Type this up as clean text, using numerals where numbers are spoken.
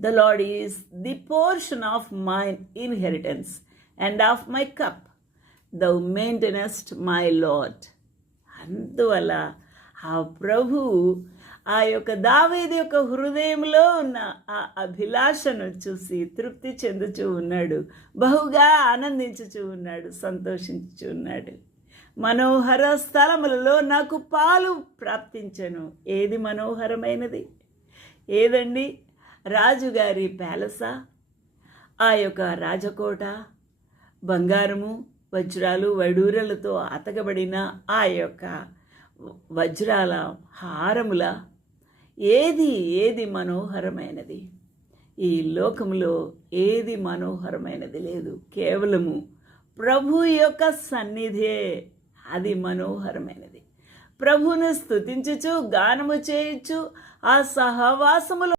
The Lord is the portion of mine inheritance and of my cup. Thou maintainest my Lord. అందువల్ల ఆ ప్రభు ఆ యొక్క దావీదు యొక్క హృదయంలో ఉన్న ఆ అభిలాషను చూసి తృప్తి చెందుచూ ఉన్నాడు, బహుగా ఆనందించుచూ ఉన్నాడు, సంతోషించుచూ ఉన్నాడు. మనోహర స్థలములలో నాకు పాలు ప్రాప్తించను. ఏది మనోహరమైనది? ఏదండి? రాజుగారి ప్యాలెసా? ఆ యొక్క రాజకోట, బంగారము, వజ్రాలు, వైడూరలతో అతకబడిన ఆ యొక్క వజ్రాల హారముల? ఏది మనోహరమైనది? ఈ లోకములో ఏది మనోహరమైనది లేదు. కేవలము ప్రభు యొక్క సన్నిధే అది మనోహరమైనది. ప్రభును స్తుతించుచు గానము చేయుచు ఆ సహవాసములో